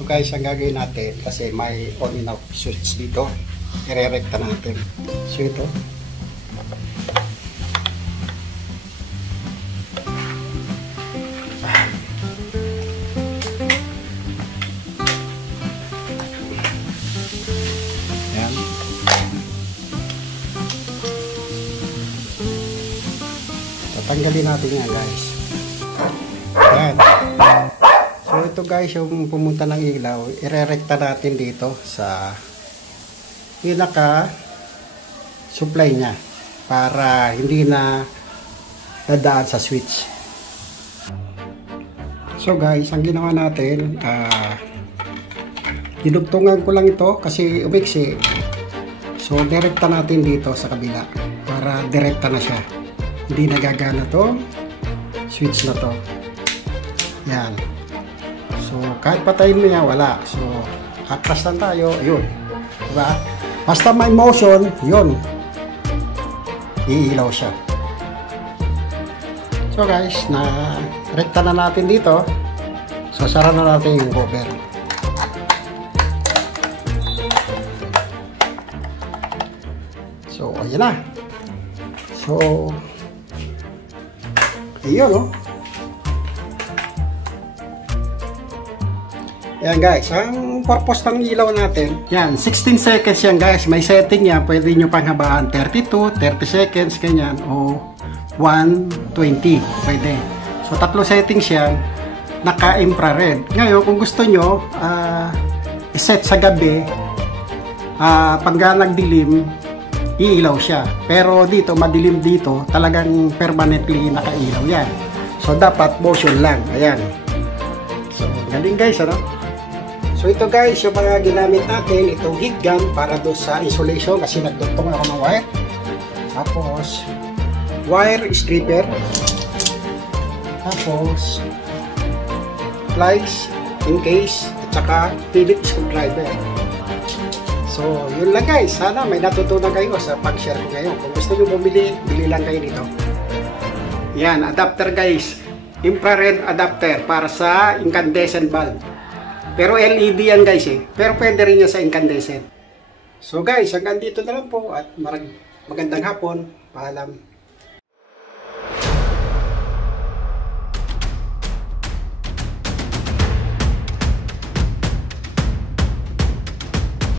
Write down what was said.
So guys, ang gagawin natin, kasi may on and off switch dito, irerekta natin. So ito. Ayan. Tatanggalin natin yan guys. Ayan. So ito guys, yung pumunta ng ilaw, irerekta natin dito sa pinaka supply niya para hindi na dadaan sa switch. So guys, ang ginawa natin, dinugtungan ko lang ito kasi umiksi. So direkta natin dito sa kabila para direkta na siya. Hindi nagagana to switch na to. Yan. So, kahit patayin mo yan, wala. So, atras lang tayo, yun. Diba? Basta may motion, yun. Iilaw siya. So guys, rekta na natin dito. So, sara na natin yung cover. So, ayan na. So, ayun, oh. Ayan guys, ang purpose ng ilaw natin, yan, 16 seconds yan guys, may setting yan, pwede nyo panghabaan 32, 30 seconds, ganyan, o 120, pwede. So, 3 settings yan, naka-infrared. Ngayon, kung gusto nyo, iset sa gabi, pagka nagdilim, iilaw siya. Pero dito, madilim dito, talagang permanently nakailaw yan. So, dapat motion lang, ayan. So, galing guys, ano? So ito guys, yung mga ginamit natin, itong heat gun para doon sa insulation kasi nagduntong ako ng wire. Tapos, wire stripper. Tapos, pliers in case, at saka Phillips screwdriver. So, yun lang guys. Sana may natutunan kayo sa pag-share ko ngayon. Kung gusto nyo bumili, bili lang kayo dito. Yan, adapter guys. Infrared adapter para sa incandescent bulb. Pero LED yan guys eh. Pero pwede rin yan sa incandescent. So guys, hanggang dito na lang po at magandang hapon. Paalam.